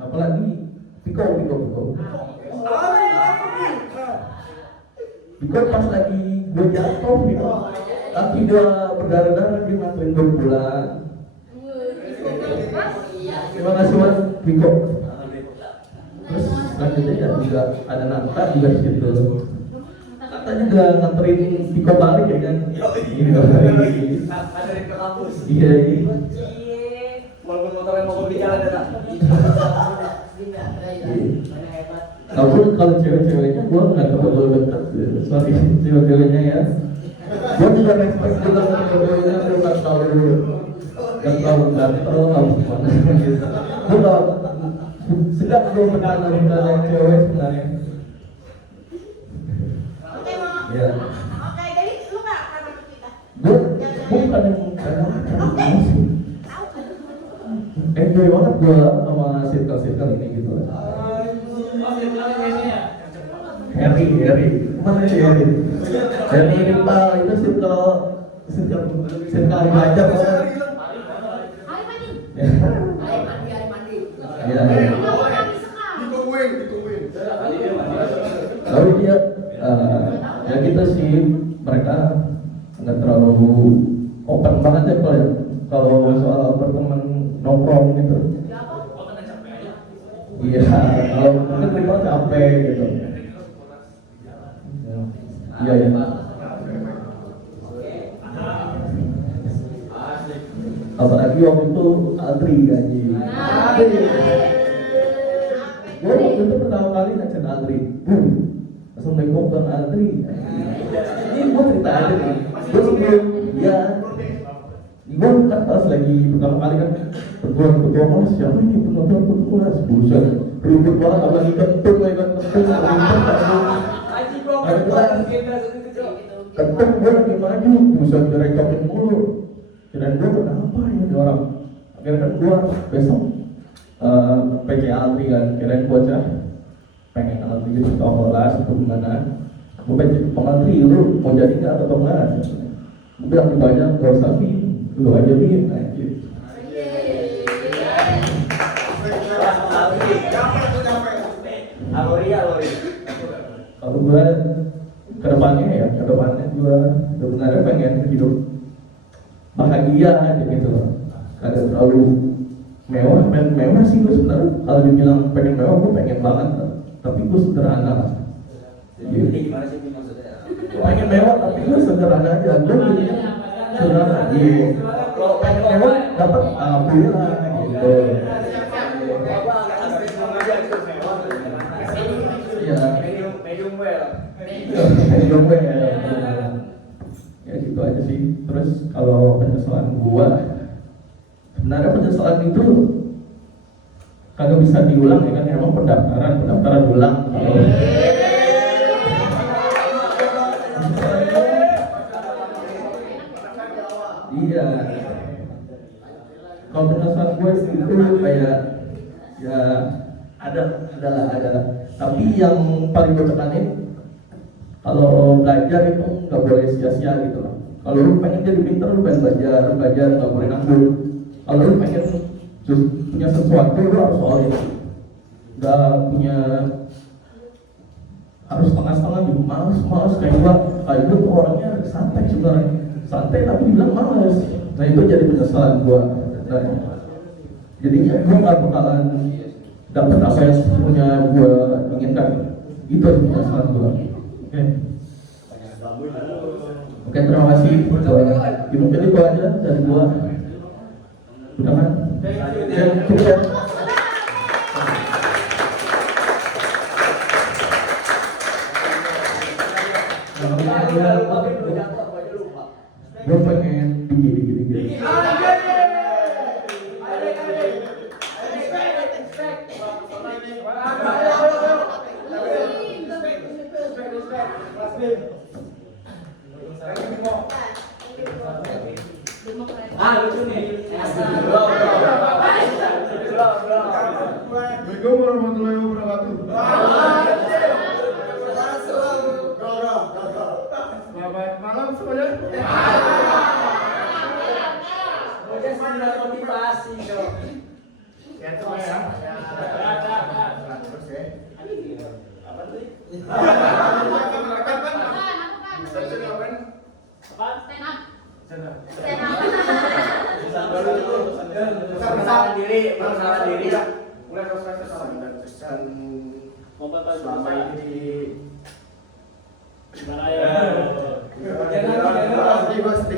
Apalagi Piko. Piko pas lagi gue jatuh gitu, kaki dia berdarah-darah, dia ngapain gue pulang. Terima kasih Mas Piko. Terus selanjutnya ya juga ada Nata juga di situ. Nata juga nganterin Piko balik ya kan? Nganterin ke kampus. Iya. Walaupun motornya mau pergi jalan ya. Kalau cewek-ceweknya gue nggak terlalu dekat, sorry cewek-ceweknya ya. Gue juga respect juga sama cewek-ceweknya, gue nggak terlalu gimana gitu. Gue nggak sedang gue bercanda cewek sebenarnya. Ya. Oke, jadi lu nggak pernah masuk kita? Gue bukan yang enjoy banget gue sama circle ini gitu. Harry, mana sih Harry? Harry Rimpal itu circle belajar kan? Mandi. Iya. Lalu dia, ya kita sih mereka nggak terlalu open banget ya kalau soal berteman nongkrong gitu. Iya, kalau mungkin mereka capek gitu. Iya. Apalagi waktu itu Adri gaji. Gue waktu itu pertama kali ngechat Adri. Assalamualaikum Bang Adri. Ini gue cerita Adri. Gue sebelum ya. Gue kan pas lagi pertama kali kan ketua kelas siapa ini penonton kelas buset ribut banget apalagi kentut kentut gue lagi maju buset direcokin mulu kirain gue kenapa ya ini orang akhirnya kan gue besok PK Altri kan kirain gue aja pengen Altri gitu ketua kelas atau gimana gue pengen Altri lu mau jadi nggak atau enggak gue bilang gitu aja gak usah lu aja bikin aja. Alori. Kalau gue kedepannya gue sebenarnya pengen hidup bahagia aja gitu loh. Kagak terlalu mewah sih gue sebenarnya. Kalau dibilang pengen mewah gue pengen banget, tapi gue sederhana. Jadi gimana sih maksudnya? Pengen mewah tapi gue sederhana aja. Gue jadinya sederhana. Iya. Kalau pengen mewah dapat alhamdulillah gitu. Medium well. Ya gitu aja sih. Terus kalau penyesalan gua, sebenarnya penyesalan itu kagak bisa diulang ya kan, emang pendaftaran ulang. Iya. Kalau penyesalan gue itu kayak ya ada. Tapi yang paling gue tekanin kalau belajar itu nggak boleh sia-sia gitu loh. Kalau lu pengen jadi pinter, lu pengen belajar nggak boleh nganggur. Kalau lu pengen punya sesuatu, lu harus solid. Nggak punya harus setengah-setengah gitu, malas kayak gue tuh orangnya santai sebenarnya, santai tapi bilang malas. Nah itu jadi penyesalan gue. Nah, jadinya gue nggak bakalan dapat apa yang punya gue inginkan. Itu penyesalan gue. Oke, terima kasih. Mungkin itu aja dari gua. Udah kan? Cukup ya. Gue pengen dikit. Lucu nih. Assalamualaikum warahmatullahi wabarakatuh. Selamat malam semuanya. Udah motivasi dong. Perkenalan diri, perkenalan diri. Mulai selesai. Kesan Kompeten selama ini di gimana ya? pasti.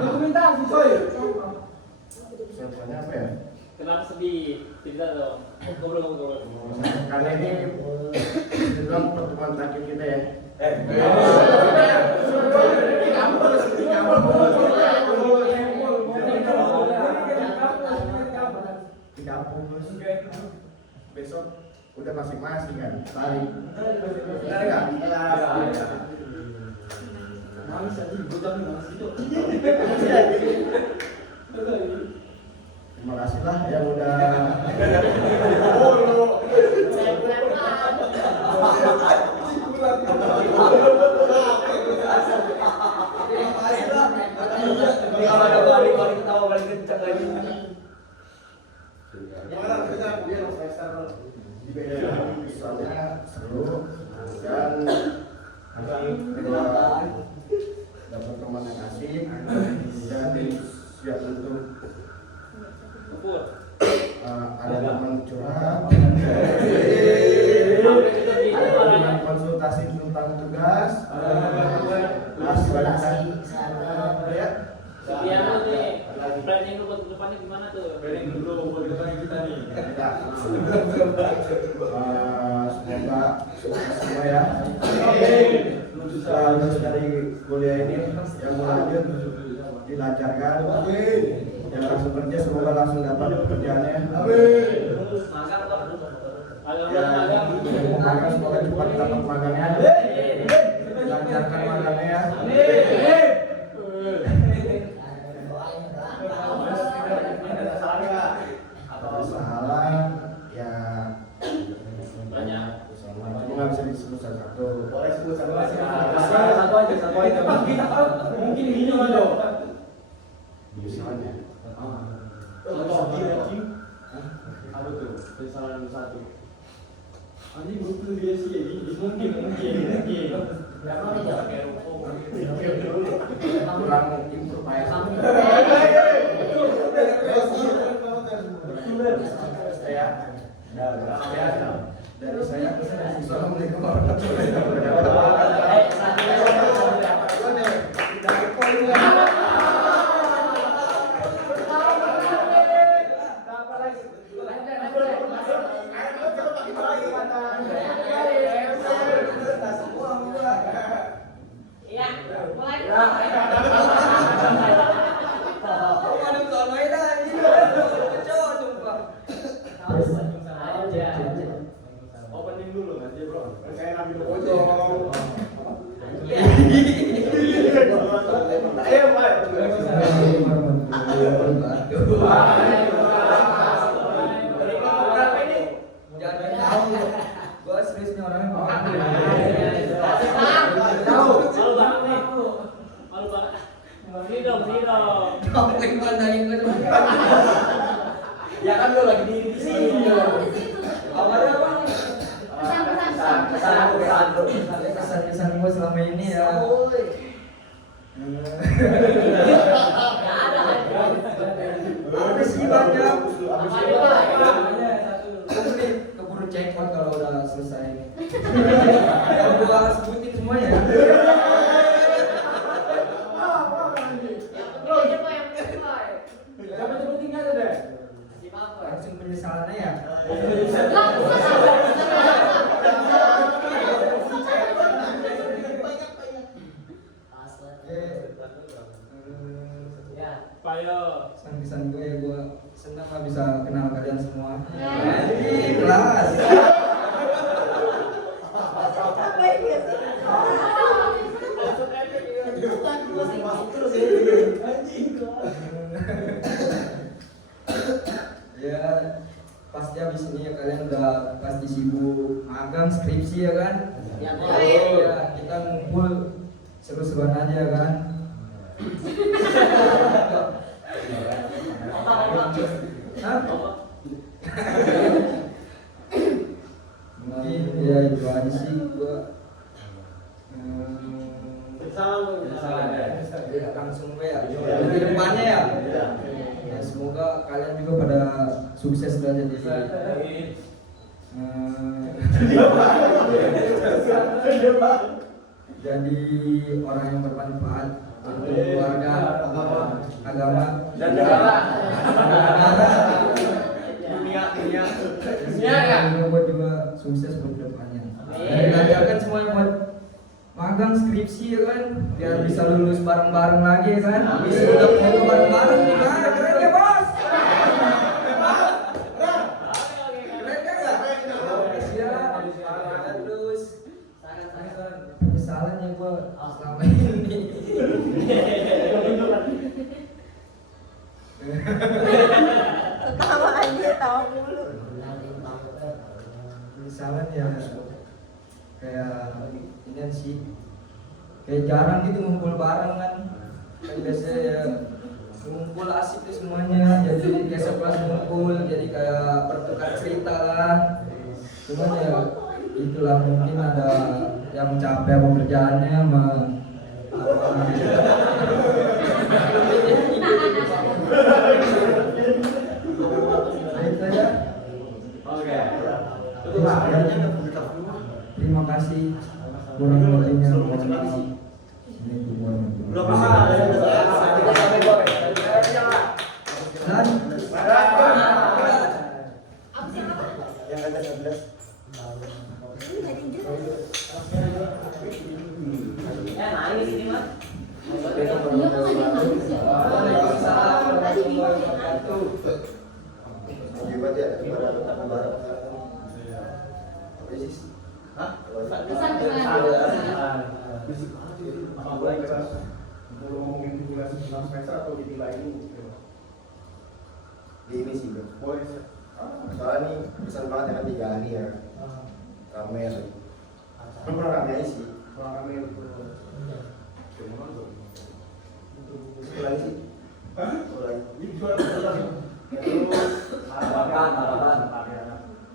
Dokumentasi coy. Contohnya apa ya? Kenapa sedih? Cerita dong. Ngobrol. Karena ini dalam pertemuan terakhir kita ya. Di kampung bos. Besok udah masing-masing kan, balik. Benar nggak? Terima kasih lah yang udah. Kalau ada balik, kalau ketawa balik kencang lagi. Soalnya seru dan kedua dapat teman yang asik dan siap untuk Kepur. ada teman curhat, teman konsultasi tentang tugas, ya. Iya nih. Planning lu buat depannya gimana tuh? Planning dulu buat depan kita nih. Semoga sukses semua ya. Lulus dari kuliah ini yang mau lanjut dilancarkan. Yang langsung kerja semoga langsung dapat pekerjaannya. Magang kok. Ya, magang semoga cepat dapat magangnya. Lancarkan magangnya ya. Salah ya Banyak. cuma nggak bisa disebut satu. Boleh sebut satu aja. Kita mungkin gini loh. Misalnya. Contoh anjing. Apa tuh? Kesalahan satu. Anjing betul dia sih ini mungkin. Kurang improvisasi. Dari saya, assalamualaikum warahmatullahi Iya, mulai. Opening dulu aja bro. Saya ambil pojok. Ayo Pak. Jangan tahu. Gua serius nih orangnya. Malu banget nih. Malu banget. Sini dong. Komplek mandain gue tuh. Ya kan lo lagi di sini. Awalnya apa? Kesan gue selama ini ya. Ada sih banyak. Keburu cekot kalau udah selesai. Kalau gua sebutin semuanya. Kamu sebutin nggak tuh deh? Langsung penyesalannya ya. Payo. Pesan gue ya gue senang lah bisa kenal kalian semua. Kelas. Ya pasti habis ini ya kalian udah pasti sibuk magang skripsi ya kan? Ya, kita ngumpul seru-seruan aja ya kan? Mungkin ya itu aja sih gua. Salam. langsung ya di depannya ya. Ya semoga kalian juga pada sukses belajar di sini. Jadi orang yang bermanfaat untuk keluarga, agama, Dan negara. dunia ya. Buat juga sukses buat depannya. Dan dilancarkan semuanya buat magang skripsi ya kan, biar bisa lulus bareng-bareng lagi ya kan. Bisa udah foto bareng-bareng gimana? Keren ya bos? Keren kan nggak? Siap. Terus penyesalan ya gua selama ini. Ketawa aja, tawa mulu. Penyesalan ya kayak ini sih, kayak jarang gitu ngumpul bareng kan biasanya ya ngumpul asik tuh semuanya, jadi kayak sekelas ngumpul jadi kayak bertukar cerita lah. Cuman ya itulah, mungkin ada yang capek sama kerjaannya sama itu ya. Oke. Terima kasih kurang lebihnya mohon maaf. Dan Yang ada 11. Nangis ini mas. Waalaikumsalam warahmatullahi wabarakatuh. Akibat ya kepada apa sih? Hah? Apa boleh keras? Mau ngomongin tugas semester atau ditinggalin? Di ini sih bro. Boleh sih. Soalnya nih pesan banget ya kan 3 hari ya. Ramai ya. Belum pernah ramai aja sih. Pernah ramai itu. Sekolah sih. Sekolah. Ini jual sekolah. Harapan.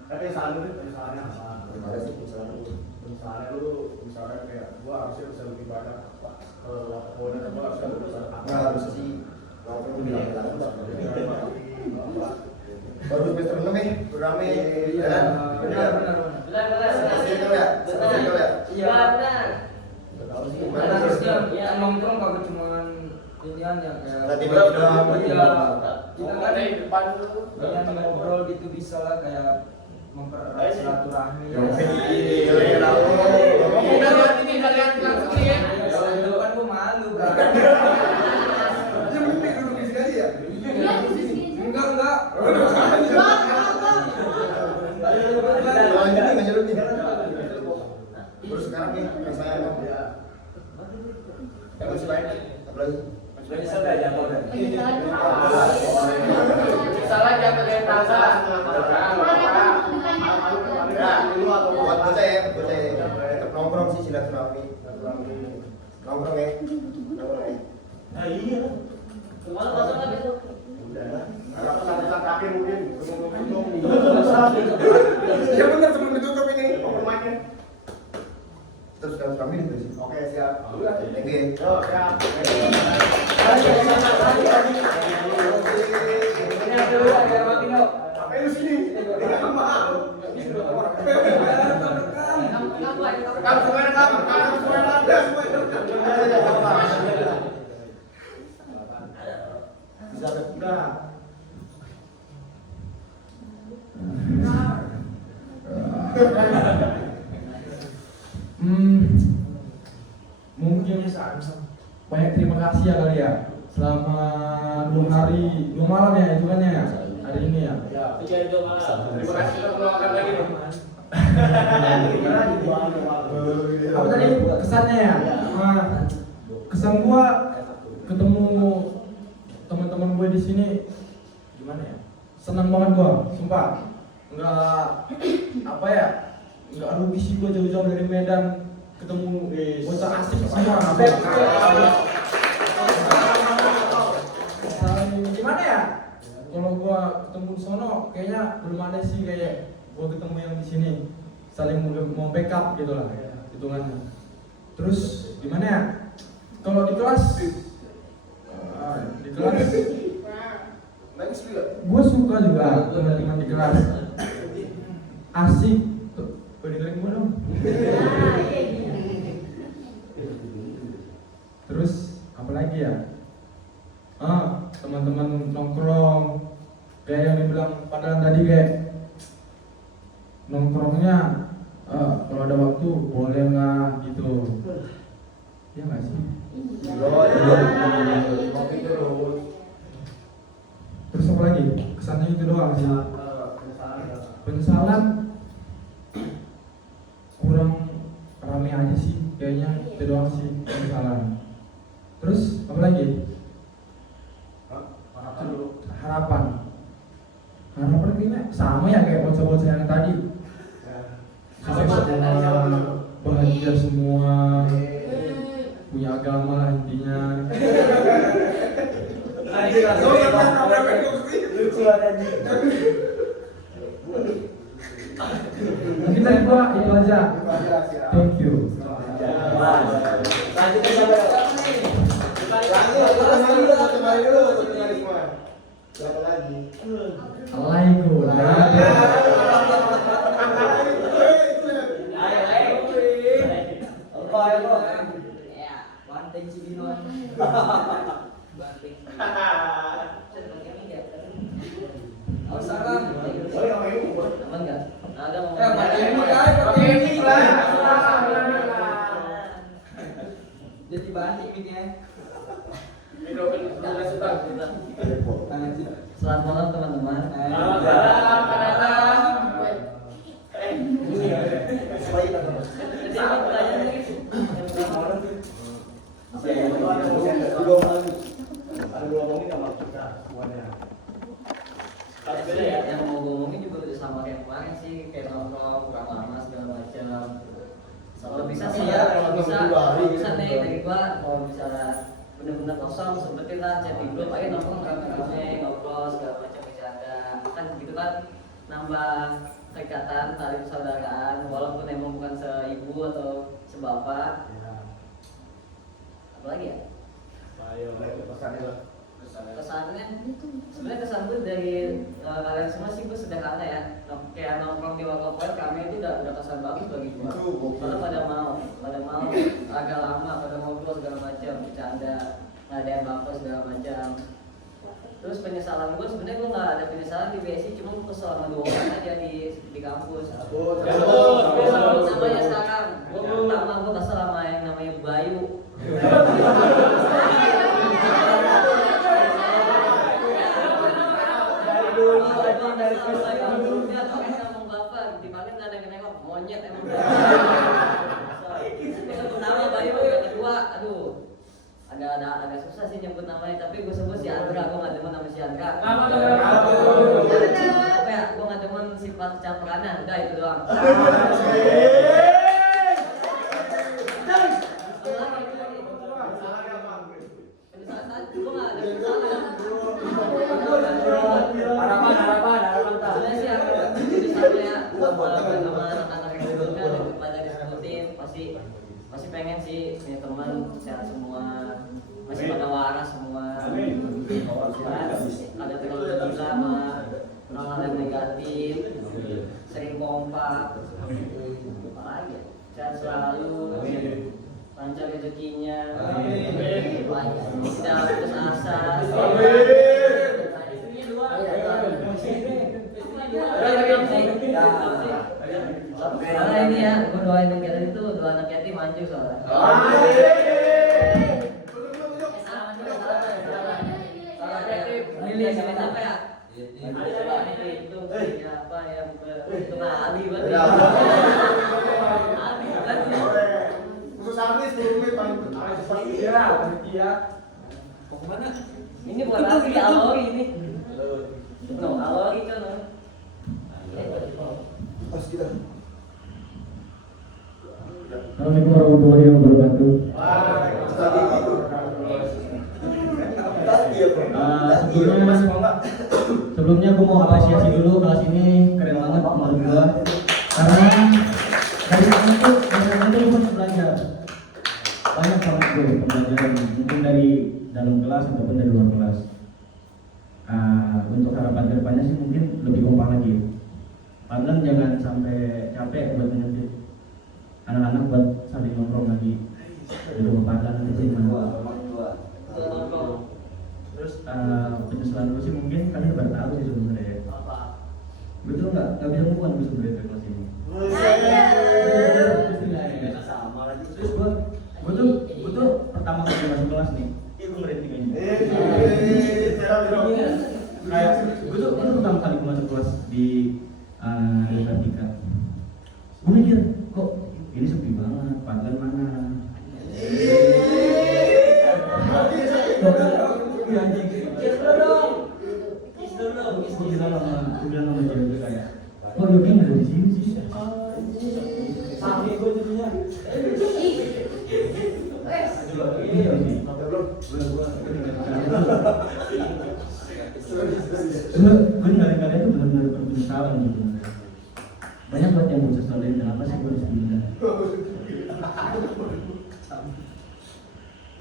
Tapi misalnya apa? Gimana sih misalnya lu misalnya kayak gua harusnya bisa lebih banyak laporan atau harusnya bisa nggak harus sih laporan lebih baru semester 6 nih rame ya kan Benar. circle ya Iya benar. Mana harusnya ya nongkrong kagak cuman inian ya kayak Tadi berapa? Iya. Kita kan Dari depan dulu. yang ngobrol gitu bisa lah kayak mempererat silaturahmi. Ngomong dari hati nih, dari hati langsung nih ya. Kalau itu kan gua malu kan. dia mungkin duduk di sini aja ya Enggak. lanjut nih nggak nih terus sekarang nih rasanya apa masih lain apa lagi Salah jatuh dari tangga. buat bocah ya tetap nongkrong sih silaturahmi nongkrong ya Kemana pasang lagi tuh? terakhir mungkin ya benar sebelum ditutup ini open mic-nya terus silaturahmi gitu sih oke siap thank you siap apa lu sini nggak mau bisa udah Mungkin banyak terima kasih ya kali ya selama 2 hari 2 malam ya hitungannya ya hari ini ya. Tiga itu malam. Terima kasih sudah meluangkan lagi nih. Apa tadi kesannya ya? Kesan gua ketemu teman-teman gue di sini gimana ya? Senang banget gua, sumpah. Enggak apa ya? Enggak rugi sih gua jauh-jauh dari Medan ketemu bocah asik semua. Gimana ya? Kalau gua ketemu di sono kayaknya belum ada sih kayak gua ketemu yang di sini saling mau backup gitu lah hitungannya. Terus gimana ya? Kalau di kelas suka juga teman-teman di kelas. Asik. Tuh, dengerin gue dong. Terus apa lagi ya? Teman-teman nongkrong kayak yang dibilang padahal tadi kayak nongkrongnya kalau ada waktu boleh nggak gitu, ya nggak sih? Terus apa lagi? Kesannya itu doang sih. Penyesalan kurang rame aja sih, kayaknya itu doang sih penyesalan. Terus apa lagi? Harapan kayaknya sama ya kayak bocah-bocah yang tadi. Sukses semua, bahagia semua, punya agama lah intinya. Mungkin dari gua itu aja. Thank you. Banting Cibinong. Banting. Oh salah. Aman nggak? Ada mau. Pakai ini kan? Pakai ini lah. Jadi banting ini ya. Selamat malam teman-teman. Yang mau ngomongin juga udah sama kayak kemarin sih, kayak nongkrong, kurang lama segala macam. Kalau bisa sih ya, kalau bisa nih dari gua, kalau misalnya bener-bener kosong sempetin lah chatting dulu, ayo nongkrong rame-rame, ngobrol segala macam bercanda, kan gitu kan nambah keikatan tali persaudaraan, walaupun emang bukan seibu atau sebapak. Apa lagi ya? Kesannya sebenarnya kesan gue dari kalian semua sih gue sederhana ya, kayak nongkrong di warkop kami itu udah kesan bagus bagi gue. Karena pada mau agak lama, pada ngobrol segala macam, bercanda, nggak ada yang baper segala macam. Terus penyesalan gue sebenarnya gue nggak ada penyesalan di BSI, cuma gue kesel sama 2 orang aja di kampus. Namanya sekarang, gue kesel sama yang namanya Bayu. Dari sebelumnya ngomong bapak, dipanggil nggak ada yang nengok, monyet emang. Pertama Bayu, yang kedua, aduh, agak susah sih nyebut namanya, tapi gue sebut si Andra, gue nggak demen sama si Andra. Apa ya, gue nggak demen sifat campurannya, udah itu doang. Harapan sebenarnya sih aku misalnya sama anak-anak yang sebelumnya daripada disebutin pasti pengen sih punya teman sehat semua, masih pada waras semua. Ada terlalu gila sama hal yang negatif, sering kompak, apa lagi ya? Sehat selalu, lancar rezekinya, tidak putus asa. Karena ini ya, gue doain yang kalian itu doa anak yatim maju soalnya. Milih sama siapa ya? Itu siapa yang Ali berarti. Ali berarti. Khusus artis 10 menit paling Iya. Kok kemana? Ini bukan Ali, Alori ini. No, Alori kan. Assalamualaikum warahmatullahi wabarakatuh. Sebelumnya gue mau apresiasi dulu kelas ini keren banget menurut gue, karena dari sana tuh gue bisa belajar banyak banget tuh pembelajaran, mungkin dari dalam kelas ataupun dari luar kelas. untuk harapan kedepannya sih mungkin lebih kompak lagi. Padahal jangan sampai capek buat ngedit anak-anak buat saling nongkrong lagi. Jadi kepadang nanti gimana? Terus penyesalan dulu sih mungkin kalian baru tahu sih sebenarnya. Betul nggak bisa move on gue sebenarnya dari kelas ini. Terus gue tuh pertama kali masuk kelas nih, gue ngerating aja. Kayak gue tuh pertama kali masuk kelas di Vertika. Gue mikir kok ini sepi banget, padahal mana? Gue bilang sama cewek kayak, kok Yogi nggak ada di sini sih? Sakit gue jadinya. Gue kadang-kadang itu benar-benar penyesalan gitu. Banyak buat yang bisa soalin kenapa sih gue harus pindah.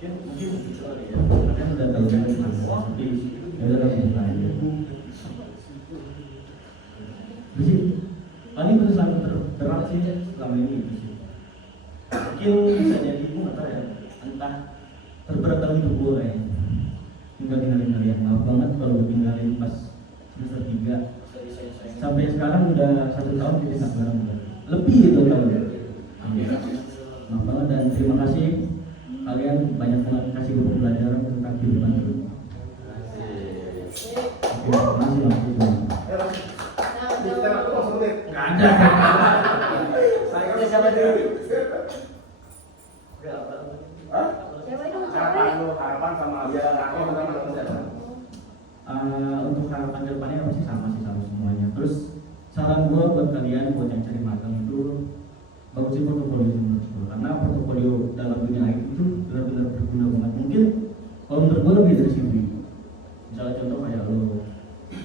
Mungkin kalian udah tahu kan jadi ya udah langsung buka aja. Jadi paling penyesalan terberat sih selama ini itu sih. Mungkin bisa jadi gue nggak tahu ya, entah terberat dalam hidup gue kayaknya. Tinggal tinggalin kalian, maaf banget kalau gue tinggalin pas semester 3. Sampai sekarang udah 1 tahun kita nggak bareng, lebih itu tahun. Maaf banget dan terima kasih kalian banyak banget kasih gue pembelajaran tentang kehidupan itu. Terima kasih semua. Nggak ada. Siapa dulu? Harapan sama Untuk harapan kedepannya masih sama semuanya. Terus saran gue buat kalian buat yang cari magang itu bagusin portofolio menurut gue, karena portofolio dalam dunia IT itu benar-benar berguna banget. Mungkin kalau menurut gue lebih dari CV. Misalnya contoh kayak lo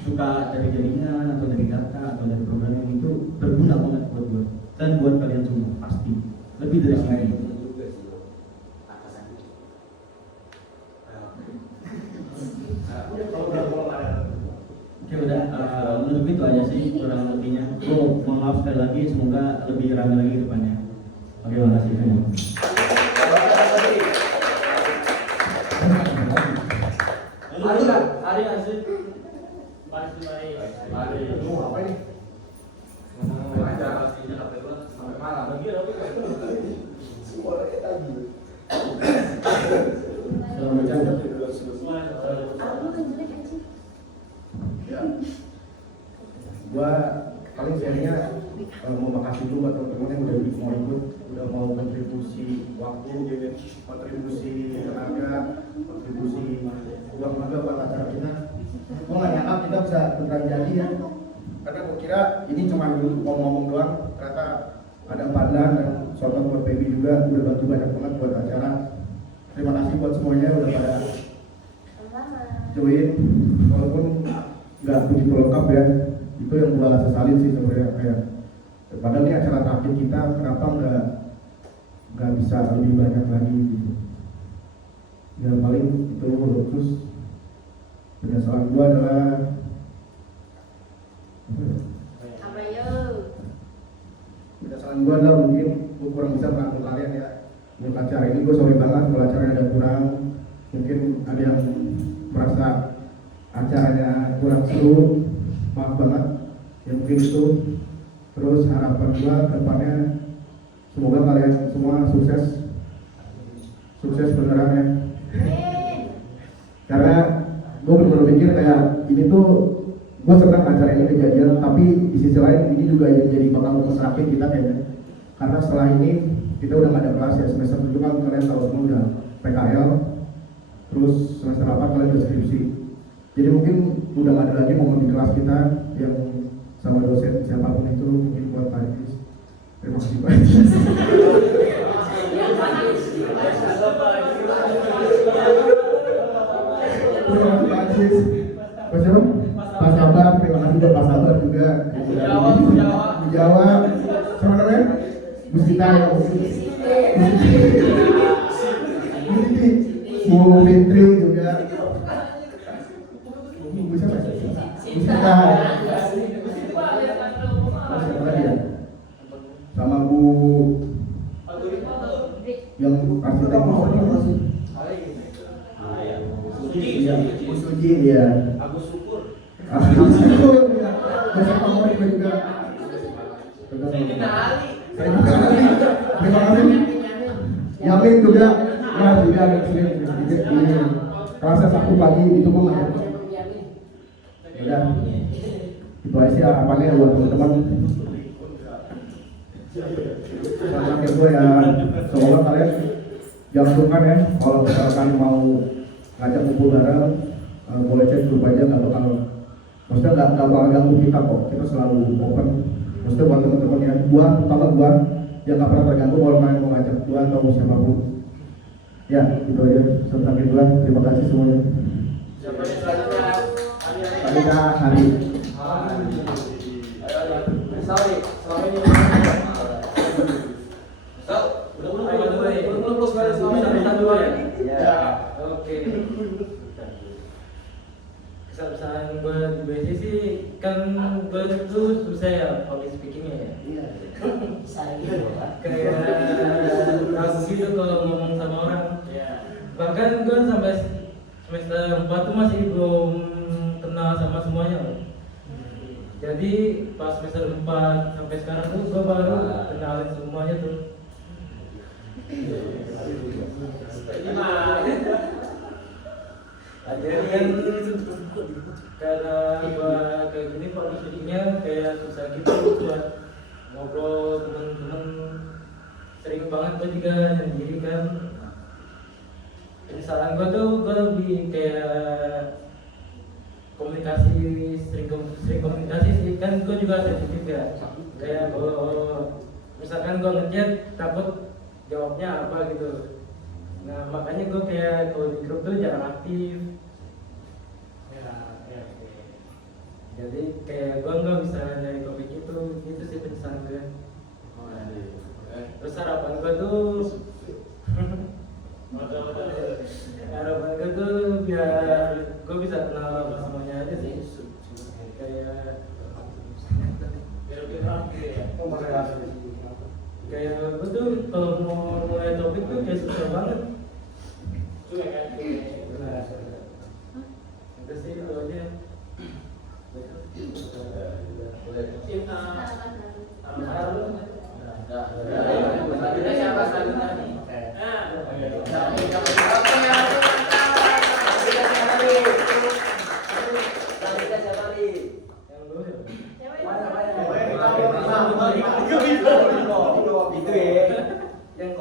suka dari jaringan atau dari data atau dari programming itu berguna banget buat gue dan buat kalian semua pasti lebih dari CV. Oke udah, menurut itu aja sih kurang lebihnya. Gue mohon maaf sekali lagi, semoga lebih ramai lagi ke depannya. Oke, makasih semua. Hari asik. Pasti baik. Lu apa ini? Ngomong aja. Sampai malam. Bagi apa? Selamat bercanda. Ya. Gua paling serinya mau makasih dulu buat teman-teman yang udah mau ikut, udah mau kontribusi waktu, kontribusi tenaga, kontribusi uang juga buat acara kita. Gua nggak nyangka kita bisa beneran jadi ya. Karena gua kira ini cuma ngomong-ngomong doang, ternyata ada Pandan dan Soto buat Baby juga udah bantu banyak banget buat acara. Terima kasih buat semuanya udah pada join, walaupun nggak begitu lengkap ya. Itu yang gua sesalin sih sebenarnya, kayak padahal ini acara terakhir kita, kenapa nggak bisa lebih banyak lagi gitu. Ya paling itu. Terus penyesalan gua adalah penyesalan gua adalah mungkin gua kurang bisa merangkul kalian ya. Untuk acara ini gua sorry banget kalau acaranya ada kurang. Mungkin ada yang merasa acaranya kurang seru, maaf banget ya, mungkin itu. Terus harapan gua ke depannya semoga kalian semua sukses beneran ya. Karena gue benar-benar mikir kayak ini tuh, gue senang acara ini kejadian, tapi di sisi lain ini juga jadi bakal mempersempit kita kayaknya. Karena setelah ini kita udah gak ada kelas ya, semester 7 kan kalian tahu semua udah PKL, terus semester 8 kalian udah skripsi. Jadi mungkin udah gak ada lagi momen di kelas kita yang sama dosen siapapun itu, mungkin buat Pak Idris. Terima kasih Pak Idris. Terima kasih Pak Idris. Pak Sabar, terima kasih buat Pak Sabar juga. Di Jawa. Sama namanya? Musita ya. Bu Fitri juga. Bu siapa? Terus siapa lagi ya? Sama Bu yang arsitek itu. Iya, Bu Suji ya. Agus Syukur. Agus Syukur ya. Bahasa favorit gue juga. Saya juga Ali. Saya juga Ali. Terima kasih. Yamin juga. Mas juga agak sedikit ini. Proses aku pagi itu pun ada. Udah. Itu aja sih harapannya buat teman-teman. Sama gue ya, semoga kalian jangan sungkan ya kalau misalkan mau ngajak kumpul bareng, boleh cek grup aja, nggak bakal, maksudnya nggak bakal ganggu kita kok, kita selalu open. Maksudnya buat teman-teman ya, terutama gua yang nggak pernah terganggu kalau kalian mau ngajak gua atau siapapun. Ya, itu aja tentang gua. Terima kasih semuanya. Siapa yang selanjutnya? Kita hari. Sorry, selama ini. Belum close banget satu ya. Ya. Oke. Kesan gue di BC sih kan gue itu susah ya public speakingnya ya. Iya. Kayak ragu gitu kalau ngomong sama orang. Ya. Bahkan gue sampai semester 4 tuh masih belum kenal sama semuanya loh. Jadi pas semester 4 sampai sekarang tuh gue baru kenalin semuanya tuh. Gimana? Kan karena gue kayak gini public speakingnya kayak susah gitu buat ngobrol temen-temen. Sering banget gue juga sendiri kan. Penyesalan gue tuh gue lebih kayak komunikasi, sering komunikasi sih, kan gue juga sensitif ya. Kayak kalau misalkan gue ngechat takut jawabnya apa gitu. Nah makanya gue kayak kalau di grup tuh jarang aktif. Jadi kayak gue nggak bisa nyari topik itu sih penyesalan gue. Terus harapan gue tuh harapan gue tuh biar gue bisa kenal semuanya aja sih. Kayak kayak gue tuh kalau mau mulai topik tuh kayak susah banget. Itu sih itu aja. Selanjutnya siapa selanjutnya? Itu ya. Yang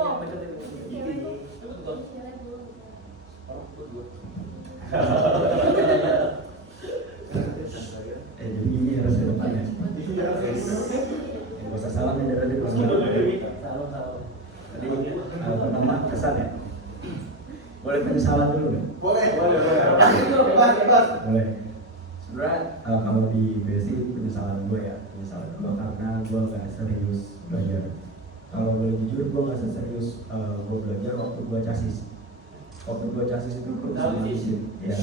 Jadi ini harus ke depan ya. Gak usah salam ya dari tadi pertama kesan ya. Boleh penyesalan dulu nggak? Boleh. Boleh. Sebenarnya kalau di basic penyesalan gue ya, penyesalan gue karena gue nggak serius belajar. Kalau boleh jujur gue nggak serius gue belajar waktu gue casis. Waktu gue casis itu gue bisa ngabisin, ya.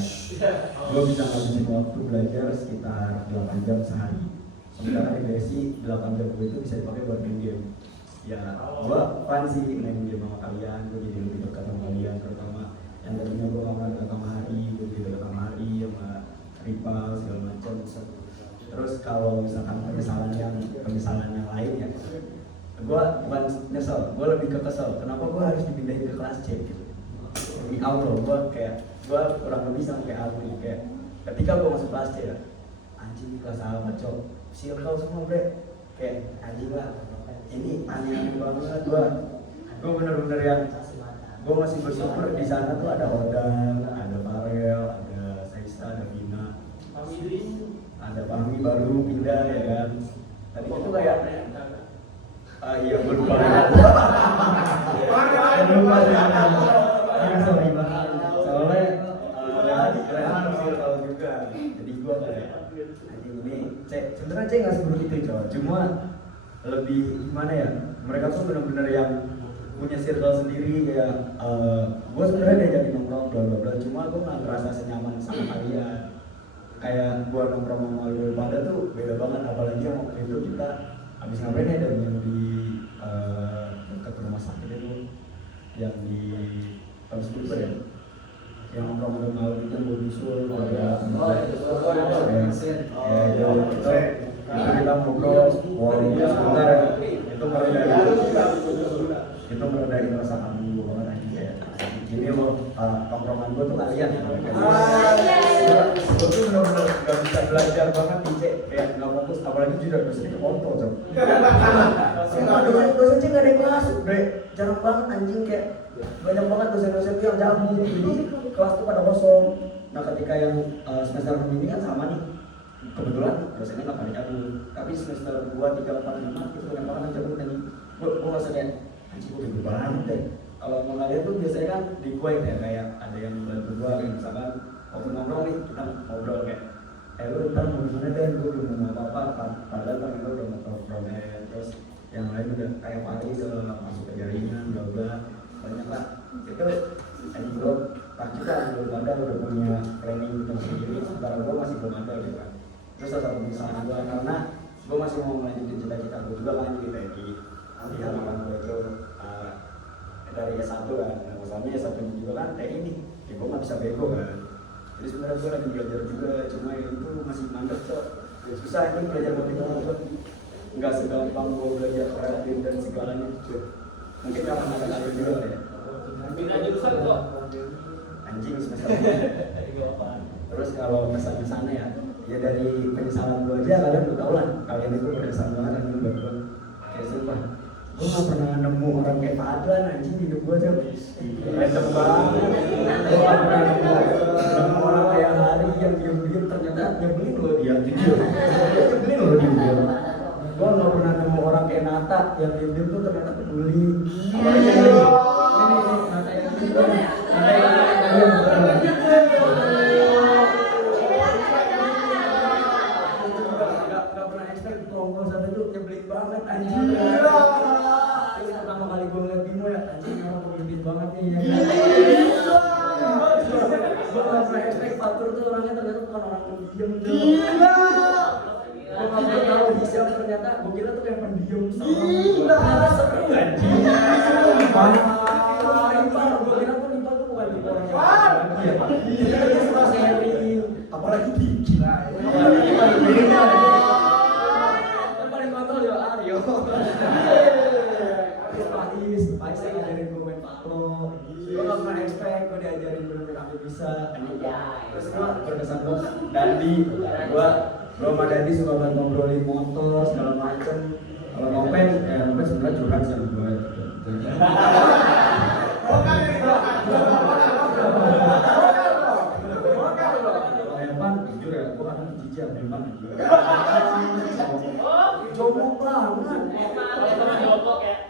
Gue bisa ngabisin waktu belajar sekitar 8 jam sehari. Sementara di basic 8 jam gue itu bisa dipakai buat main game. Ya, gue fun sih main game sama kalian, gue jadi lebih dekat sama kalian, terutama yang tadinya gue gak pernah dekat sama Hari, gue jadi dekat sama Hari, sama Rival, segala macam. Terus kalau misalkan penyesalan yang lain ya, gue bukan nyesel, gue lebih ke kesel. Kenapa gue harus dipindahin ke kelas C gitu? Di auto, gue kurang lebih sama kayak Alfi, kayak ketika gue masuk kelas C ya, anjing kelas apa cok, circle semua bre, kayak anjing lah. Ini aneh banget gue bener-bener yang gue masih bersyukur di sana tuh ada Odan, ada Farel, ada Saista, ada Vina, ada Fahmi baru pindah ya kan. Tadi itu kayak iya gue lupa sorry banget soalnya keren circle juga, jadi gue kayak anjing ini sebenarnya cek nggak seperti itu cowok, cuma lebih gimana ya, mereka tuh benar-benar yang punya circle sendiri kayak gue sebenarnya diajakin nongkrong bla bla bla, cuma gue nggak ngerasa senyaman sama kalian. kayak gua nongkrong sama lu pada tuh beda banget, apalagi yang waktu itu kita habis ngapain ya, dan yang di dekat rumah sakit itu yang di Taman Super ya, yang nongkrong malam itu gua nyusul ada itu kita ngobrol walaupun sebentar ya, itu meredain rasa kangen gue banget aja kayak gini loh, tongkrongan gue tuh kalian ya, gue tuh bener-bener gak bisa belajar banget nih Cek, kayak gak fokus, apalagi juga dosennya ke kontol Cok. Dosen gak ada yang kelas, udah jarang banget anjing, kayak banyak banget dosen-dosen tuh yang jamu, jadi kelas tuh pada kosong. Nah ketika yang semester ini kan sama nih, kebetulan dosennya gak pada cabut, tapi semester 2, 3, 4, 5 itu banyak banget yang cabut anjing. Gue ngerasa kayak anjing gue gede banget deh. Kalau mau ngeliat tuh biasanya kan di gue ya, kayak ada yang bantu gue, kayak misalkan waktu ngobrol nih, kita ngobrol kayak lu ntar mau gimana deh, gue belum mau apa-apa, padahal kan itu udah mau program, terus yang lain udah kayak Fahri udah masuk ke jaringan, bla banyak lah. Itu anjing gue, pas kita belum ada, udah punya training tentang sendiri, sementara gue masih belum ada gitu kan. Terus salah satu misalnya gue, karena gue masih mau melanjutin cita-cita gue juga kan di TNI, di halaman gue itu dari S1 kan, nah masalahnya S1 juga kan TNI nih, ya gue gak bisa bego kan. Jadi sebenarnya gue lagi belajar juga, cuma ya itu masih mandek Cok. Ya susah itu belajar motif gue, nggak segampang gue belajar kreatif dan segalanya Cok. Mungkin kapan ada kali juga ya. Pindah jurusan kok. Anjing semester terus kalau pesan-pesannya ya dari penyesalan gue aja, kalian udah tau lah, kalian itu penyesalan banget anjing buat gue. Kayak sumpah, gue gak pernah nemu orang kayak Fadlan anjing di hidup gue aja. Random banget. Gue gak pernah nemu orang kayak Hari yang diem-diem ternyata nyebelin loh dia, jujur. Nyebelin loh dia. Gue gak pernah nemu orang kayak Nata yang diem-diem tuh ternyata peduli. Apalagi ini Nata yang diem-diem. Nata yang gak pernah expect ngobrol sampai tuh nyebelin banget anjing. Terus pertama kali gue ngeliat Bimo ya, anjing orang pemimpin banget nih ya. Gue gak pernah expect Fatur tuh orangnya ternyata bukan orang pendiam. Gue gak pernah tahu Hisam ternyata, gue kira tuh kayak pendiam ternyata seru anjing. Ipal, gue kira tuh Ipal tuh bukan tipe orang yang ternyata dia suka sharing, apalagi Diki. Yang paling kontrol ya Aryo. Pais yang ngajarin gue main palo. Gue gak pernah expect, gue diajarin bener-bener aku bisa. Terus gue berkesan banget. Dandi, gue sama Dandi suka banget ngobrolin motor segala macem. Kalau Nopen, Nopen sebenarnya curhat sama gue. Kalau Evan, jujur ya, gue kadang jijik sama Evan. Jomok banget.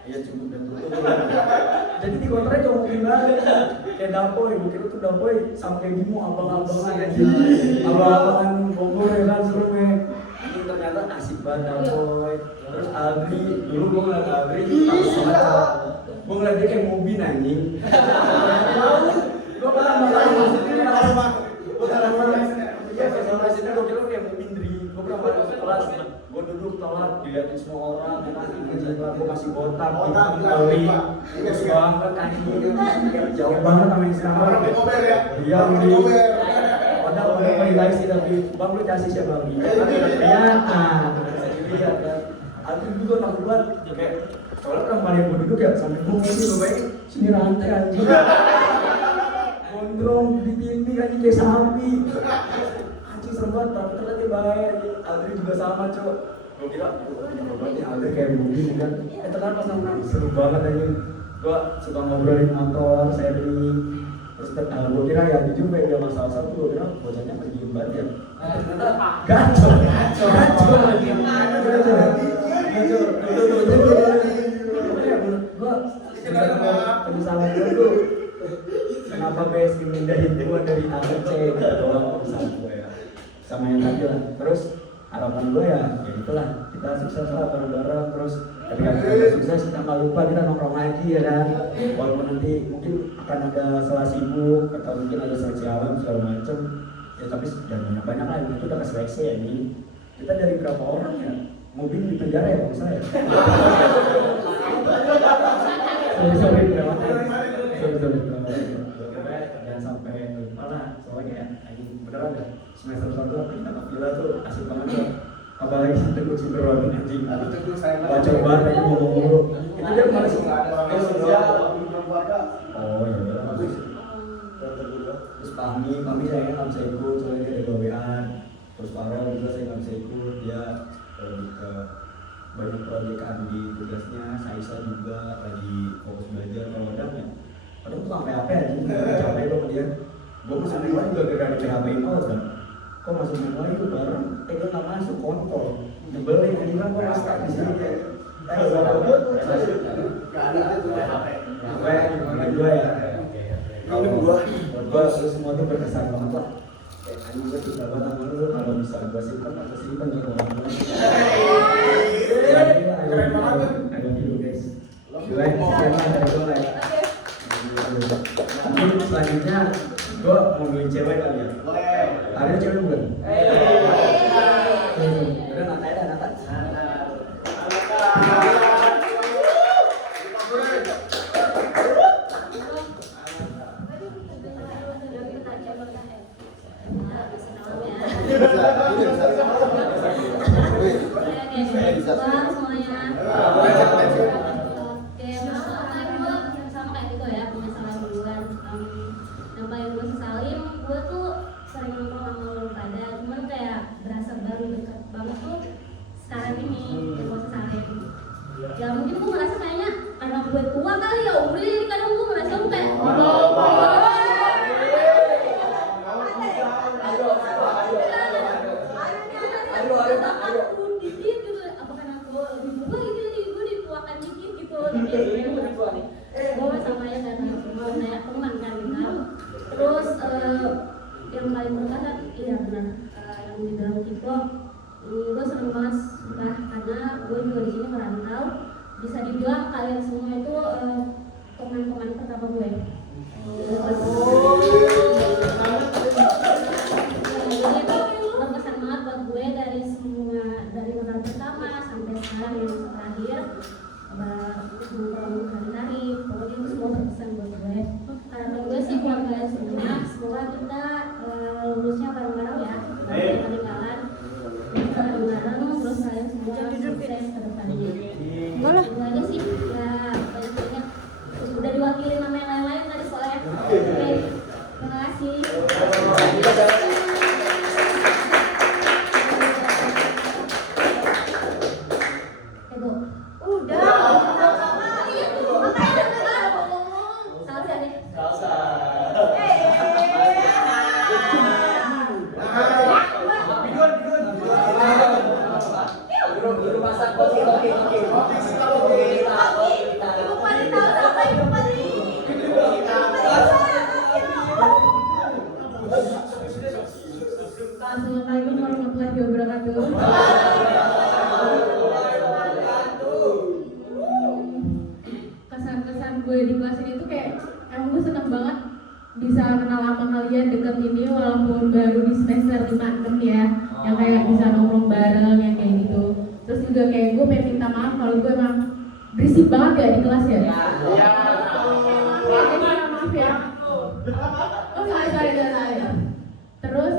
Iya cuma dan tutup. Jadi di kontranya jomokin banget. Kayak Dampoy, gue kira tuh Dampoy sama kayak Bimo abang-abangan ya. Abang-abangan Bogor ya kan seru ya. Ini ternyata asik banget Dampoy. Terus Agri, dulu gue ngeliat Agri gue ngeliat dia kayak Mubin anjing. Gue pernah masuk iya pas itu gue kira kayak Mubin Dri. Gue pernah masuk kelas, gue duduk telat dilihatin semua orang, gue masih botak, tapi terus banget anjing, jauh banget sama Instagram. Iya di padahal udah paling sih, tapi bang lu kasih siapa bang? Iya, iya kan. Aku juga takut banget, kayak soalnya kan paling gue duduk ya sampai gue ngisi lu baik sini rantai anjing. Gondrong di tinggi anjing kayak sapi. Anjing serem banget, tapi ternyata dia baik. Aldri juga sama cok. Gue kira, berarti Aldri kayak begini kan. Ternyata pas nongkrong seru banget anjing. Gue suka ngobrolin motor, sharing. Terus gue kira ya jujur kayak dia masalah satu, gue kira bocahnya pendiam banget ya. Ternyata gacor. Gue penyesalan gue tuh kenapa BSI mindahin gue dari A ke C gitu doang pesan gue ya. Sama yang tadi lah. Terus harapan gue ya itulah, kita sukses lah bareng-bareng. Terus ketika kita sukses kita nggak lupa kita nongkrong lagi ya kan. Walaupun nanti mungkin akan ada salah sibuk atau mungkin ada seleksi alam segala macem. Ya tapi jangan banyak lah, itu udah keseleksi ya ini. Kita dari berapa orang ya? Mobil di penjara ya bang saya. Sorry, jangan sampai lupa lah. Soalnya kayak anjing beneran ya. Semester 1 kita ke villa tuh asik banget ya. Apalagi si Teguh Ciberoni anjing. Baca banget lagi ngomong mulu. Itu dia kemarin sih nggak ada orang sosial. Oh iya. Terus Pami saya nggak bisa ikut soalnya dia ada gawean. Terus Farel juga saya nggak bisa ikut, dia lebih ke banyak proyekan di tugasnya. Saisa juga lagi fokus belajar. Kalau Adam ya, Adam tuh sampai apa aja, capek loh dia. Gue masuk mulai juga gara-gara di PHP malas kan. Kok masuk mulai itu bareng, gue nggak masuk kontol, nyebelin aja kan gue masuk di sini ya. Gak ada itu PHP. Gue dua ya. Kalau gue semua tuh berkesan banget lah. Anjing gue suka banget sama lu, kalau bisa gue simpan gitu orang-orang. Keren banget. Ada video guys. Sekian lah dari gue lah ya. Nanti selanjutnya gue mau beli cewek kali ya. Ada cewek bukan? Udah Nata ya, Nata. Ya mungkin gue merasa kayaknya anak gue tua kali ya, umurnya jadi kadang gue merasa gue kayak dikit gitu, apa karena gue lebih muda gitu jadi gue dituakan dikit gitu, gue sama ya karena gue kayak teman kan gitu. Terus yang paling berkesan, iya benar, yang di dalam Kiko, gue seneng banget lah karena gue juga di sini merantau. Bisa dibilang kalian semua itu teman-teman pertama gue. Jadi itu berkesan banget buat gue dari lebaran pertama sampai sekarang yang terakhir. Hari-hari, pokoknya itu semua berkesan buat gue. Harapan gue sih buat kalian semua, semoga kita lulusnya bareng-bareng ya, ketinggalan bareng-bareng, terus kalian semua sukses ke depannya. Boleh. Itu aja sih, ya banyak-banyak. Udah diwakili nama yang lain-lain tadi soalnya. Oke, terima kasih. Assalamualaikum warahmatullahi wabarakatuh. Kesan-kesan gue di kelas ini tuh kayak emang gue seneng banget bisa kenal sama kalian deket ini walaupun baru di semester 5-6 ya, yang kayak bisa nongkrong bareng yang kayak gitu. Terus juga kayak gue pengen minta maaf kalau gue emang berisik banget ya di kelas ya. Maaf ya. Oh sorry. Terus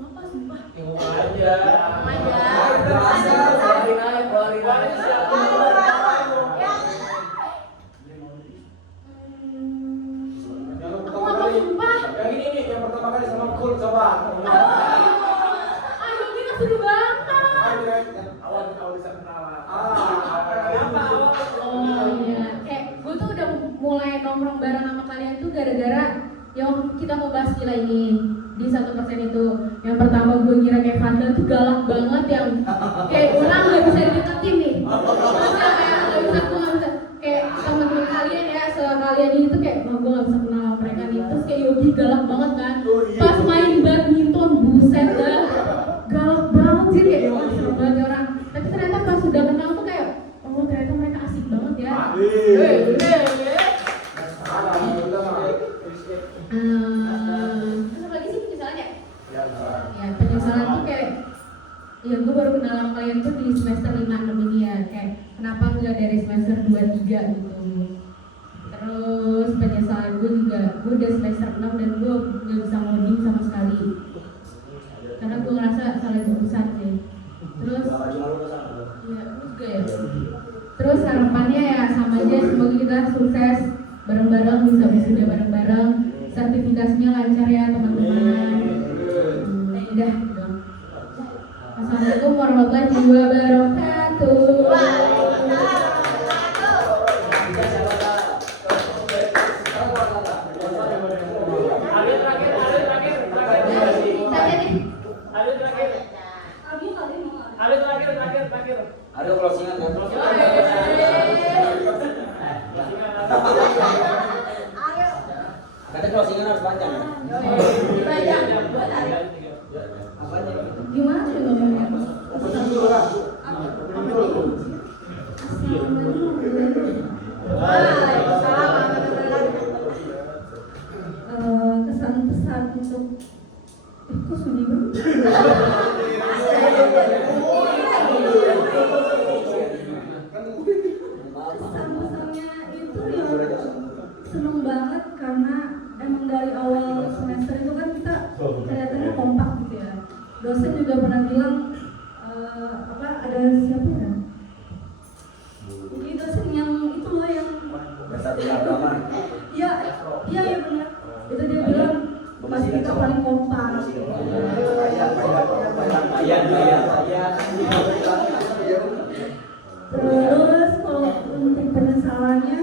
apa sumpah? Yang pertama kali sama cool coba. Ini kan seru banget. Awal bisa kenalan. Oh iya. Kayak gue tuh udah mulai nongkrong bareng sama kalian tuh gara-gara yang kita mau bahas gila ini di 1% itu. Yang pertama gue kira kayak Fadlan tuh galak banget yang kayak orang nggak bisa dideketin nih. Terus kayak nggak bisa kayak teman-teman kalian ya, sekalian ini tuh kayak gue nggak bisa kenal mereka nih. Terus kayak Yogi galak banget kan. Pas main badminton buset dah, galak banget sih kayak wah seru banget orang. Tapi ternyata pas sudah kenal tuh kayak oh ternyata mereka asik banget ya. ya gue baru kenal sama kalian tuh di semester 5-6 ini ya, kayak kenapa nggak dari semester 2-3 gitu. Terus penyesalan gue juga, gue udah semester 6 dan gue gak bisa ngoding sama sekali karena gue ngerasa salah jurusan sih. Terus ya juga ya. Terus harapannya ya sama aja, semoga kita sukses bareng-bareng, bisa wisuda bareng-bareng, sertifikasinya lancar ya teman-teman. Udah gitu. Assalamualaikum warahmatullahi wabarakatuh. Ada closingan kan? Kata closingan harus panjang ya? Gimana sih ngomongnya? Kesan-kesan untuk kok sedih banget? Kesan-kesannya itu ya seneng banget karena emang dari awal semester itu kan kita kelihatannya kompak gitu ya. Dosen juga pernah bilang ada siapa ya? Jadi dosen yang itu loh yang iya benar. Itu dia bilang pasti kita paling kompak. Terus kalau untuk penyesalannya,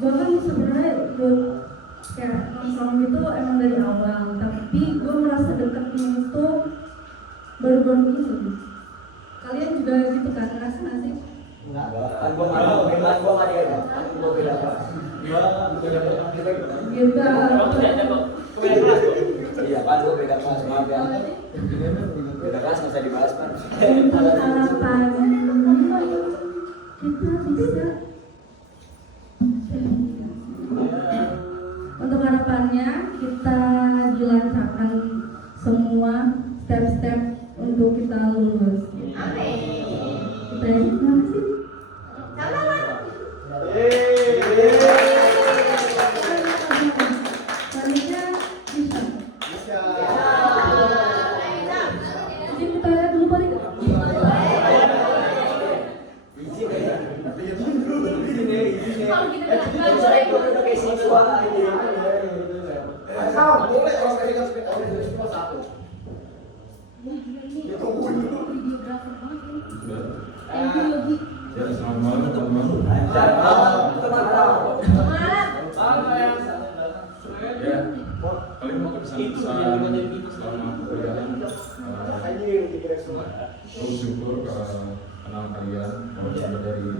gue kan sebenarnya ikut kayak nongkrong itu emang dari awal, tapi gue merasa dekatnya itu baru-baru ini. Kalian juga gitu kan, ngerasa nggak sih? Enggak, gua nggak dia kan, gua beda kelas. Gitu. Iya kan, gua beda kelas, maaf ya. Beda kelas nggak usah dibahas kan. Harapan kita bisa. Untuk harapannya kita dilancarkan semua step-step untuk kita lulus. Amin. Terima kasih. Selanjutnya bisa. Jadi kita lihat dulu balik. Kalau kita nggak boleh. Boleh kalau saya satu. Videografer banget ini. Thank you Yogi. Ya, selamat malam teman-teman. Ya, paling mau kesan-kesan selama perkuliahan. Aku bersyukur kenal kalian. Kalau sudah dari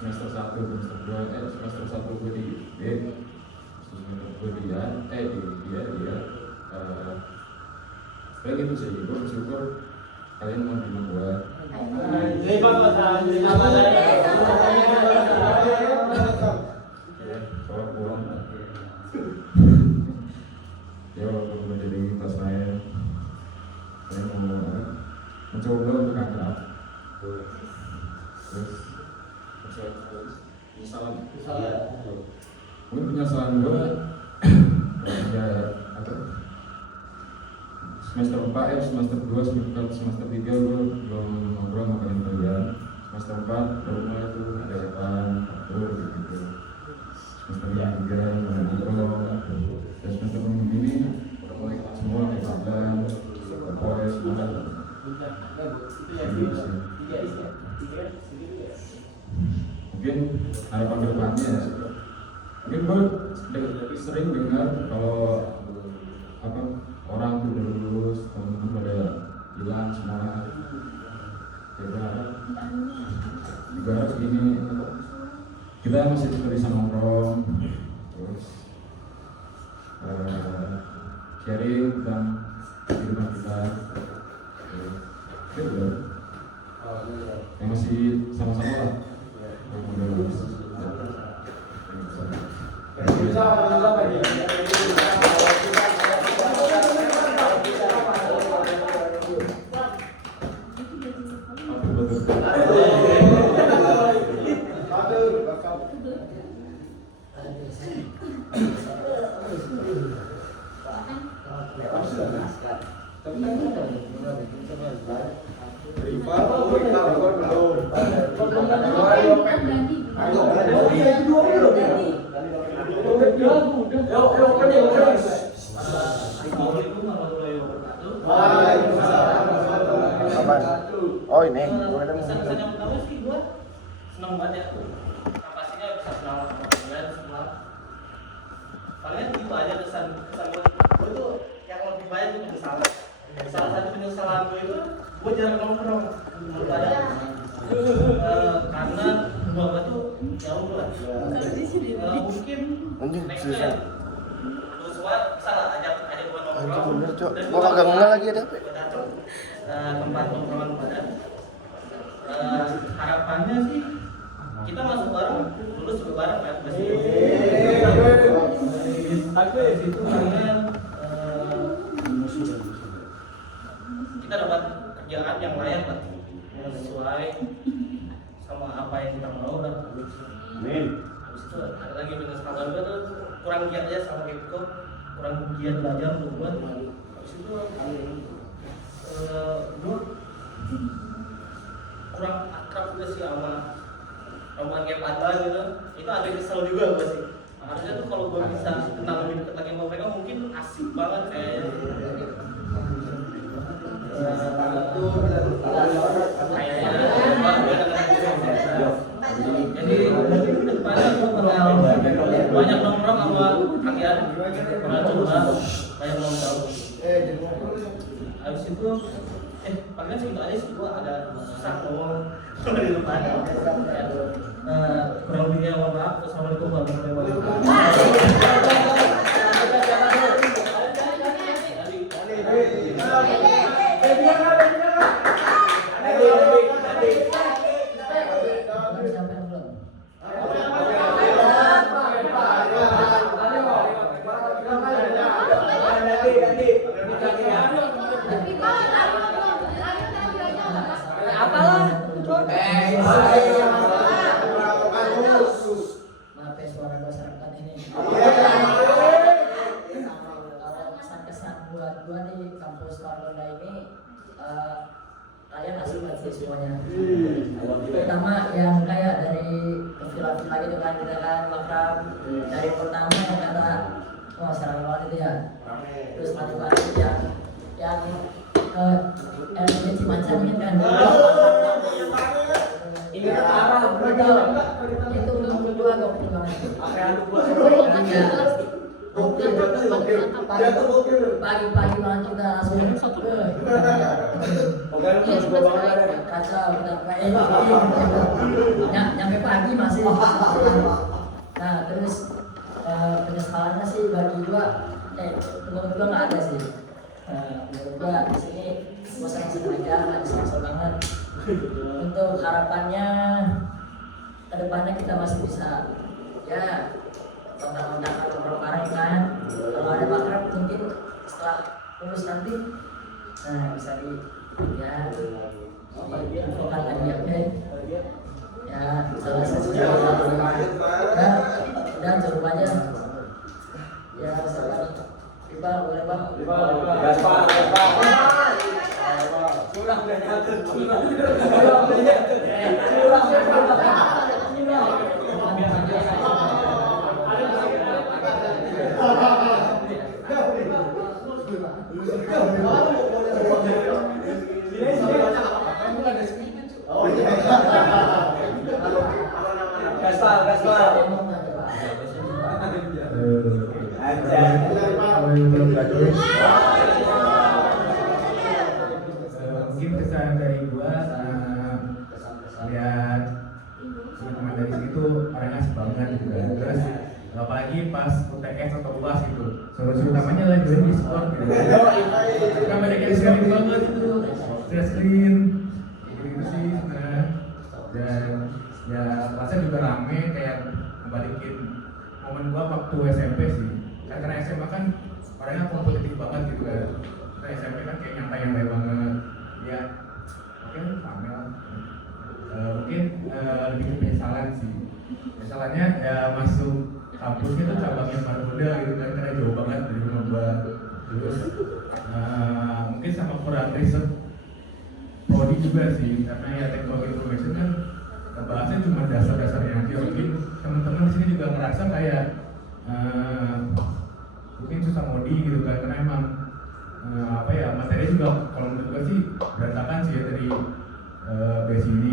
semester 1 ke semester 2, semester 1 gue di B, semester 2 di dia. Kayak gitu sih, gue bersyukur kalian mau terima gue. Soal pulang. Ya walaupun menjadi kelas lain, saya mau mencoba untuk akrab. Terus mungkin penyesalan gue ya semester 4 semester 2 semester 3 gue belum ngobrol sama kalian. Semester 4 baru mulai tuh ada atur gitu. Semester 3 mulai ngobrol. Dan semester ini udah mulai semua kegiatan polres semua. Mungkin harapan depannya mungkin gue sering dengar kalau orang tuh udah lulus, temen-temen pada hilang semua. Juga ini kita masih tetap bisa nongkrong, terus sharing tentang kehidupan kita. Itu udah yang masih sama-sama lah. Yang udah lulus. Bisa Oh ini. Kesan-kesan yang pertama sih gue senang banget ya. Pastinya bisa kenal sama kalian semua. Palingan gitu aja kesan gue tuh yang lebih banyak itu penyesalan. Salah satu penyesalan gue itu gue jarang nongkrong menurut saya. Karena gue tuh ya udah mungkin nextnya terus gue bisa lah ajak gue nongkrong. Gua kagak ngel lagi ada. Tempat nongkrongan pada harapannya sih kita masuk bareng, lulus juga bareng kan pasti. Itu karena kita dapat kerjaan yang layak lah, yang sesuai sama apa yang kita mau lah. Amin. Habis itu ada lagi penyesalan gue tuh kurang giat aja sama Kiko, kurang giat belajar untuk gue. Habis itu gue kurang akrab juga sih sama rombongan kayak Panda gitu. Itu agak kesel juga gue sih. Harusnya tuh kalau gue bisa kenal lebih dekat lagi sama mereka mungkin asik banget kayaknya. Jadi depannya gue kenal banyak nongkrong sama kalian, pernah coba banyak nongkrong. Habis itu paling segitu aja sih, gue agak susah ngomong di depan. Kurang lebihnya mohon maaf. Assalamualaikum warahmatullahi wabarakatuh. Maaf ya suara gue serempat ini. Kalau kesan-kesan buat gue di kampus Margonda ini, kalian asik banget sih semuanya. Terutama yang kayak dari villa-villa gitu kan, kita kan makrab. Dari pertama yang kata, wah serem banget itu ya. Terus mati-mati yang LG Cimacan ini kan. Ini arah betul. Itu untuk berdua gokil banget. Pagi-pagi banget kita langsung kacau kita nyampe pagi masih. Nah terus penyesalannya sih bagi gua menurut gua nggak ada sih. Menurut gua di sini gua senang-senang aja, nggak disel banget. Untuk harapannya kedepannya kita masih bisa ya kontak-kontakan nongkrong bareng kan. Kalau ada makrab mungkin setelah lulus nanti bisa di infokan lagi ya, oke? Ya salah satu udah cukup aja ya. Sabar Iqbal, boleh Bang? Gaspar. Curang udah nyatu. Mungkin kesan dari gua lihat teman-teman dari situ orangnya asik banget gitu kan. Terus apalagi pas UTS atau UAS gitu, solusi utamanya adalah join Discord gitu kan. Banyak yang sharing banget itu, share screen gitu sih sebenarnya. Dan ya kelasnya juga rame, kayak ngebalikin momen gua waktu SMP sih. Karena SMA kan orangnya kompetitif banget gitu kan. Nah SMP kan kayak nyantai banget ya. Oke, rame lah. Mungkin lebih ke penyesalan sih. Penyesalannya ya masuk kampusnya tuh cabangnya Margonda gitu kan, karena jauh banget dari rumah gua. Terus mungkin sama kurang riset prodi juga sih, karena ya teknologi information kan bahasnya cuma dasar-dasarnya aja. Mungkin teman-teman di sini juga ngerasa kayak mungkin susah ngodi gitu kan, karena emang apa ya, materi juga kalau menurut gua sih berantakan sih ya dari base ini.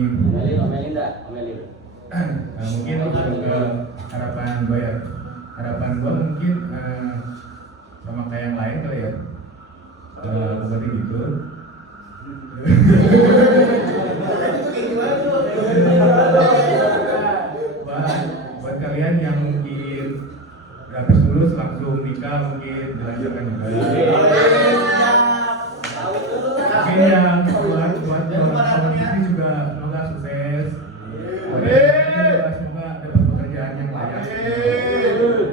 Omelin dah, omelin. Mungkin harapan gua ya, harapan gua mungkin sama kayak yang lain kali ya, seperti itu. Buat kalian yang mungkin gak habis lulus langsung nikah, mungkin dilanjutkan juga. Mungkin yang buat orang juga semoga sukses. Semoga dapat pekerjaan yang layak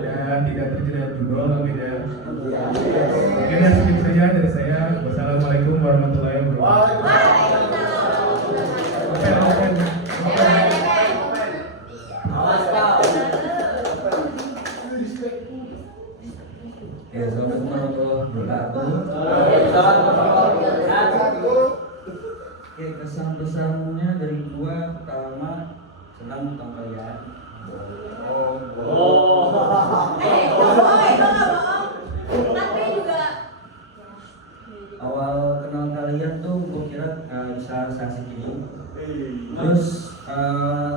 dan tidak terjerat judul gitu ya. Mungkin segitu saja dari saya. Wassalamualaikum warahmatullahi wabarakatuh. Ya, assalamualaikum warahmatullahi wabarakatuh. Oke, kesan-pesannya dari gua pertama, senang tentang kalian. Awal kenal kalian tuh gua kira bisa seasik ini. Terus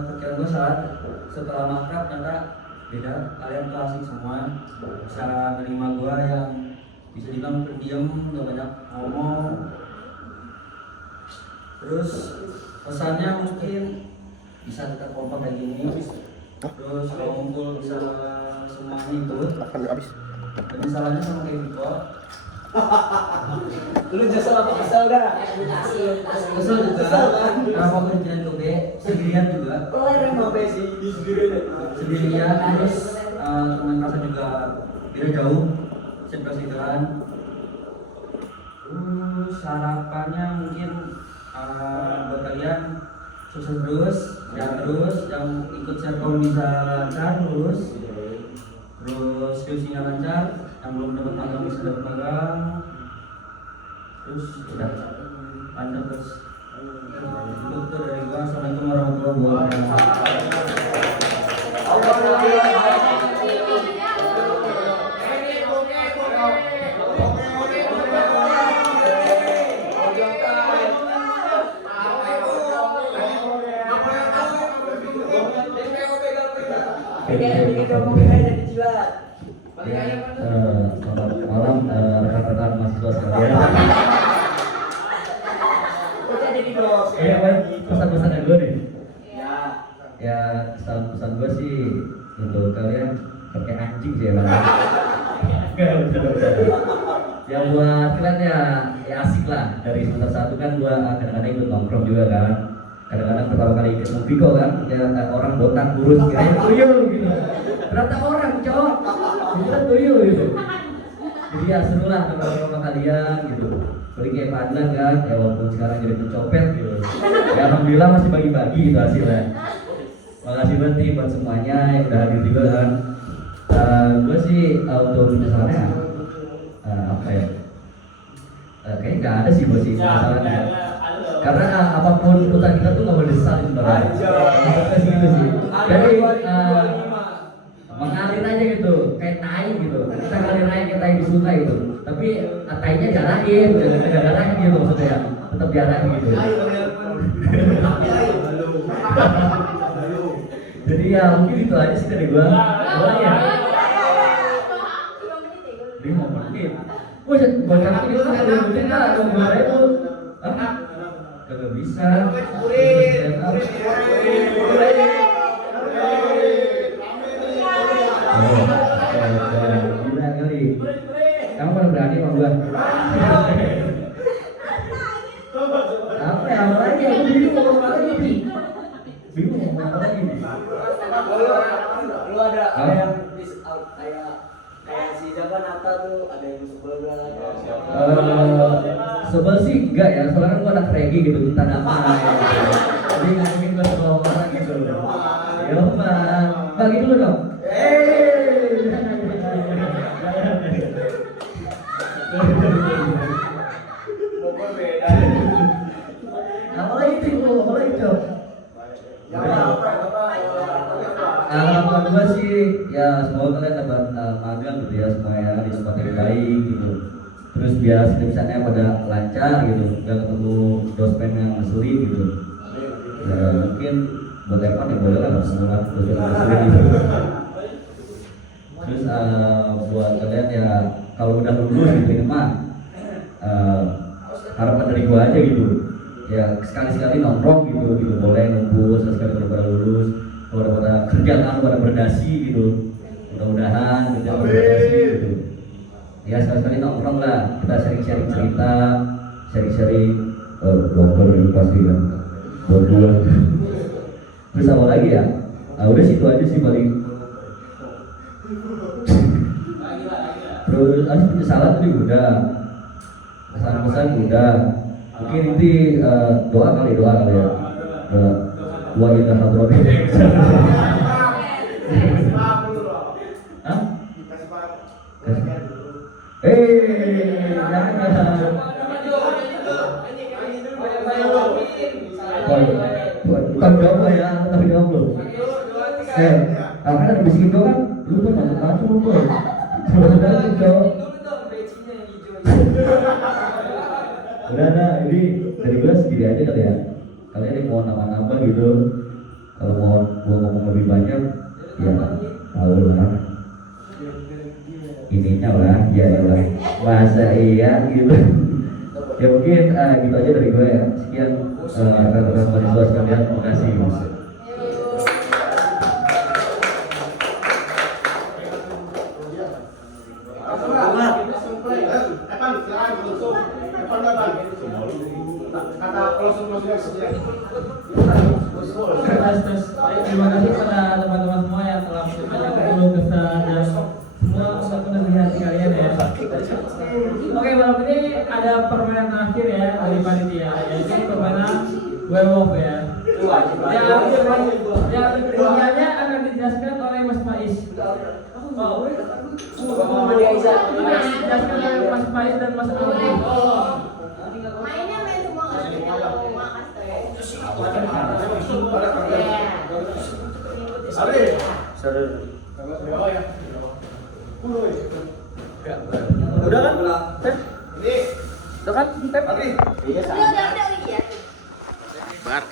pikiran gua saat setelah makrab ternyata beda. Kalian tuh asik semua, bisa menerima gua yang bisa dibilang pendiam, gak banyak ngomong. Terus pesannya mungkin bisa tetap kompak kayak gini. Terus kalau ngumpul bisa semuanya ikut. Penyesalannya sama kayak gitu. Lu nyesel apa kesel dah? Kesel juga karena mau kerjaan ke B sendirian juga. Sendirian, terus teman kakak juga beda jauh, sebelah. Terus harapannya mungkin buat kalian sukses terus, yang ikut Serkom bisa lancar lulus, terus skripsinya lancar, yang belum dapat magang bisa dapat magang, terus udah lancar terus. Itu dari gua. Assalamualaikum warahmatullahi Selamat malam rekan-rekan mahasiswa sekalian. Iya, baik. Pesan-pesannya gue nih. Ya, pesan gue sih untuk kalian pakai anjing sih ya, Bang. Ya buat kalian ya asik lah. Dari semester 1 kan gua kadang-kadang ikut nongkrong juga kan. Kadang-kadang pertama kali ikut Moviko kan, ya orang botak kurus kirain tuyul gitu. Ternyata orang cowok, kira tuyul gitu. Jadi ya seru lah nongkrong sama kalian gitu. Seperti kayak Padlan kan, ya walaupun sekarang jadi pencopet gitu. Ya alhamdulillah masih bagi-bagi gitu hasilnya. Makasih banget nih buat semuanya yang udah hadir juga kan. Gue sih untuk penyesalannya apa ya? Kayaknya nggak ada sih gue sih penyesalannya. Karena apapun keputusan kita tuh nggak boleh disesali sebenarnya. Maksudnya sih gitu sih. Jadi mengalir aja gitu, kayak tai gitu. Kita ngalir aja kayak tai di sungai gitu. Tapi tainya diarahin, jangan diarahin gitu maksudnya. Tetap diarahin gitu. Jadi ya mungkin itu aja sih dari gua. Boleh ya? 5 menit. Wah, buat kaki itu kan lebih kan 2.000. Kagak bisa. Gila kali. Kamu kan berani sama gua. Apa ya, apa lagi? Aku bingung mau apa lagi. Bingung mau apa lagi. Lu ada yang kayak si Jaban Nata tuh ada yang sebel gak? Sebel sih enggak ya, soalnya kan gua anak reggae gitu, minta damai jadi nggak mungkin gua sebel orang gitu. Ya Bang, bagi dulu dong. baik gitu. Terus biar skripsiannya pada lancar gitu, nggak ketemu dosen yang ngeselin gitu. Ya mungkin buat Evan ya boleh lah nggak semua dosen ngeselin gitu. Terus buat kalian ya kalau udah lulus gitu ini mah harapan dari gua aja gitu. Ya sekali-sekali nongkrong gitu boleh ngumpul sekali pada lulus. Kalau udah pada kerjaan pada berdasi gitu. Mudah-mudahan kerjaan berdasi gitu. Ya sekali-sekali nongkrong lah, kita sharing-sharing cerita, sharing-sharing dokter ini pasti kan berdua. Terus apa lagi ya? Udah situ aja sih paling. Terus penyesalan tadi udah, pesan-pesan udah. Mungkin nanti doa kali ya. Wa idza hadrat. Hah? Bukan doa ya, tapi doa belum. Kan ada bisikin doa kan, lu kan nggak tahu lu kok. Sebenarnya doa. Udah, ini dari gue segini aja kali ya. Kalian yang mau nambah-nambah gitu, kalau mau gua ngomong lebih banyak, ya tahu lah. Ininya lah, ya lah. Masa iya gitu. Ya mungkin gitu aja dari gue ya. Sekian rekan-rekan mahasiswa sekalian, terima kasih mas. Terima kasih pada teman-teman semua yang telah menyampaikan keluh kesah dan semua usaha dari hati kalian ya. Oke, malam ini ada permainan akhir ya dari panitia, yaitu permainan werewolf ya. Yang rinciannya akan dijelaskan oleh Mas Faiz. Dijelaskan oleh Mas Faiz dan Mas Aldi. Mainnya main semua nggak sih? Kalau makas Udah kan? Udah kan? Udah, iya. Bar,